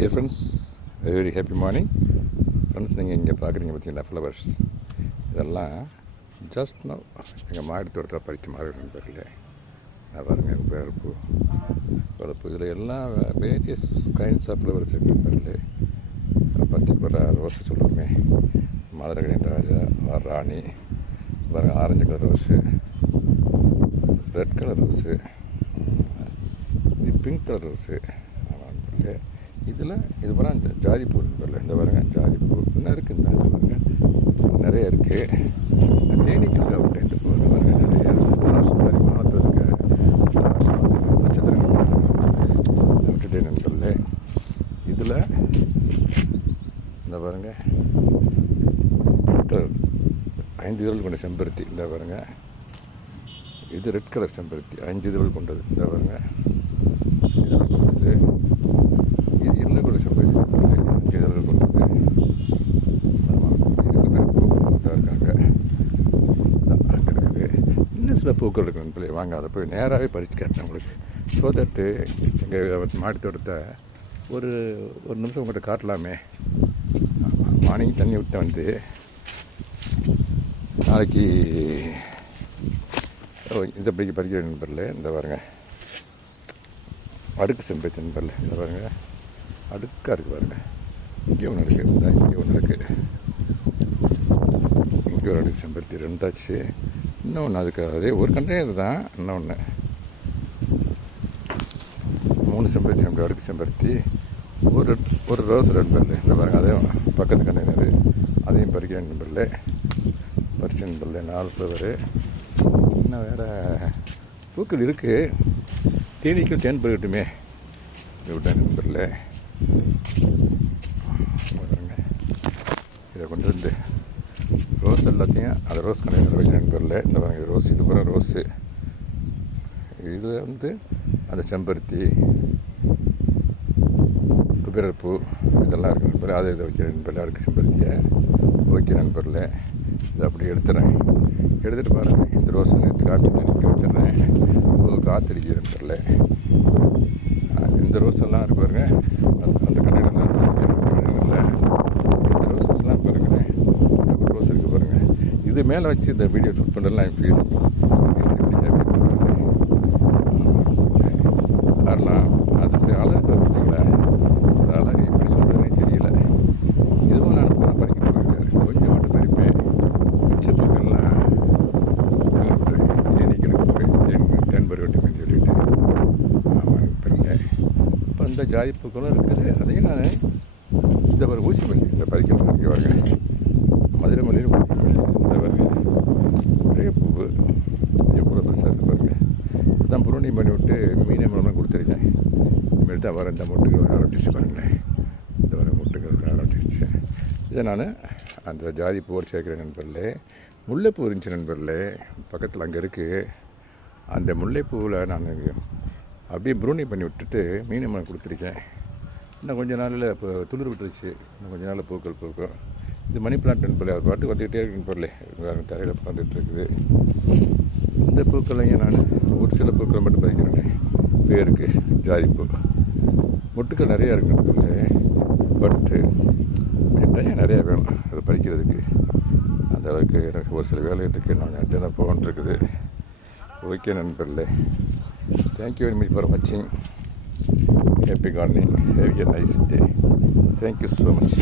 Dear friends, very happy morning friends. நீங்கள் இங்கே பார்க்குறீங்க பார்த்தீங்களா ஃப்ளவர்ஸ், இதெல்லாம் ஜஸ்ட் நோ எங்கள் மாடி தோட்டத்தில் பறிக்க மாதிரி நண்பர்களே. நான் பாருங்கள் வேறுப்பு வளர்ப்பு, இதில் எல்லாம் வேரியஸ் கைண்ட்ஸ் ஆஃப் ஃப்ளவர்ஸ் இருக்குது நண்பர்களே. பர்டிகுலராக ரோஸ் சொல்லுவோமே, மதுரகணி ராஜா, ராணி, பாருங்கள் orange colour rose, red colour rose, இது பிங்க் கலர் ரோஸு. இதில் இது பூரா இந்த ஜாதிப்பூ நண்பர்களே. இந்த பாருங்க ஜாதிப்பூ இன்னும் இருக்குது, இந்த பாருங்க நிறைய இருக்குது. தேனீக்கள் சாப்பிட்டேன் இந்த பூ பாருங்க, நிறைய ஸ்டார்ஸ் மாதிரி வானத்தில் இருக்க ஸ்டார்ஸ் நட்சத்திரங்கள் விட்டுட்டேன் நண்பர்களே. இதில் இந்த பாருங்க கலர் 5 இதழ்கள் கொண்ட செம்பருத்தி. இந்த பாருங்க இது ரெட் கலர் செம்பருத்தி 5 இதழ்கள் கொண்டது. இந்த பாருங்க இதழ் கொண்டது. இது எல்லோ கலர் செம்பருத்தி 5 இதழ்கள் கொண்டது. இதுக்கு பேர் பூ தான் இருக்காங்க, அங்கே இருக்குது. இன்னும் சில பூக்கள் இருக்கு நண்பர்களே. வாங்க அதை போய் நேராகவே பறித்து கேட்டேன் உங்களுக்கு. ஸோ தட்டு எங்கள் மாடி தோட்டத்தை ஒரு நிமிஷம் உங்கள்கிட்ட காட்டலாமே. மார்னிங் தண்ணி விட்ட வந்து நாளைக்கு இதை பறிக்கிற நண்பர்களே. இந்த பாருங்க அடுக்கு செம்பருத்தி நண்பர்களே. இந்த பாருங்க அடுக்காக இருக்குது பாருங்க. இங்கே ஒன்று இருக்குது, இங்கே ஒன்று இருக்குது, இங்கே ஒரு அடுக்கு செம்பருத்தி ரெண்டாச்சு. இன்னொன்று அதுக்கு அதே ஒரு கண்டெய்னர் தான். இன்னொன்று 3 செம்பருத்தி, 2 அடுக்கு செம்பருத்தி, ஒரு ரோஸ் நண்பர்களே. இந்த பாருங்க அதையும் பக்கத்து கண்டெய்னரு, அதையும் பறிக்க நண்பர்களே. பறிச்ச நண்பர்களே 4 ஃப்ளவரு. இன்னும் வேறு பூக்கள் இருக்குது. தேனீக்கள் தேன் போய்விட்டுமே விட்டேன் நண்பர்களே. இதை கொண்டு வந்து ரோஸ் எல்லாத்தையும் அந்த ரோஸ் கண்டெய்னர் வச்சு நண்பர்களே. இந்த பாருங்க ரோஸ், இது பூரா ரோஸு. இது வந்து அந்த செம்பருத்தி, குபேரப்பூ இதெல்லாம் இருக்குது நண்பர்களே. அதை இதை வைக்கிறேன் நண்பர்களே. அடுக்கு செம்பருத்தியை ஓகே நண்பர்களே. இதை அப்படி எடுத்துகிட்டு பாருங்கள். இந்த ரோஸ் நேற்று காய்ச்சி நிற்க வச்சிடுறேன். காத்தடிக்குது நண்பர்களே. இந்த ரோஸ் எல்லாம் இருக்கு பாருங்க, அந்த கண்டெய்னரில் இந்த ரோஸஸ்லாம் பாருங்களேன். ரோஸ் இருக்குது பாருங்கள். இது மேலே வச்சு இந்த வீடியோ ஷூட் பண்ணுறதுலாம் எப்படி காரணம் அது அழகு பார்த்தீங்களா. அது அழகு எப்படி சொல்கிறதுனே தெரியல. இதுவும் நான் படிக்க போகிறேன். கொஞ்சம் மட்டும் பறிப்பேன். மிச்ச பூக்கள்லாம் தேன் பருவட்டுமே சொல்லிட்டு ஆமாம் பெருங்க. இப்போ இந்த ஜாதி பூக்களும் இருக்குது. அதையும் நான் இந்த ஒரு ஊசி மல்லி இந்த பறிக்கிறேன். இங்கே வருங்க மதுரை மல்லியில் ஊசி மல்லி. இந்த வருங்க நிறைய பூவு எவ்வளோ பெருசாக இருக்குது பாருங்க. இப்போ தான் புரோணி பண்ணி விட்டு மீனை மூலமாக கொடுத்துருக்கேன். இனிமேல் தான் வர இந்த முட்டுக்கு ஒரு ஆரம்பிச்சு பாருங்களேன். இந்த வர முட்டுக்கு ஒரு ஆரம்பிச்சிருச்சு. இதை நான் அந்த ஜாதி பூவோடு சேர்க்குறேன் நண்பர்களே. முல்லைப்பூ இருந்துச்சு நண்பர்களே, பக்கத்தில் அங்கே இருக்குது. அந்த முல்லைப்பூவில் நான் அப்படியே ப்ரூனி பண்ணி விட்டுட்டு மீன் மனம் கொடுத்துருக்கேன். இன்னும் கொஞ்சம் நாளில் இப்போ துளிர் விட்டுருச்சு. இன்னும் கொஞ்சம் நாளில் பூக்கள் பூக்கும். இது மணி பிளான்ட் நண்பர்களே. அது பாட்டு வந்துக்கிட்டே இருக்குன்னு பொருளே தரையில் வந்துட்டு இருக்குது. இந்த பூக்களையும் நான் ஒரு சில பூக்களை மட்டும் பறிக்கிறேன். பேருக்கு ஜாதிப்பூ மொட்டுக்கள் நிறையா இருக்குது நண்பர்களே. பட்டு டைம் நிறையா வேணும் அதை பறிக்கிறதுக்கு. அந்த அளவுக்கு எனக்கு ஒரு சில வேலை இருக்குது. நான் அஞ்சனா போகன்ட்ருக்குது. ஓகே நண்பர்களே, தேங்க்யூ வெரி மச் ஃபார் வாட்சிங். Happy gardening. Have a nice day. Thank you so much.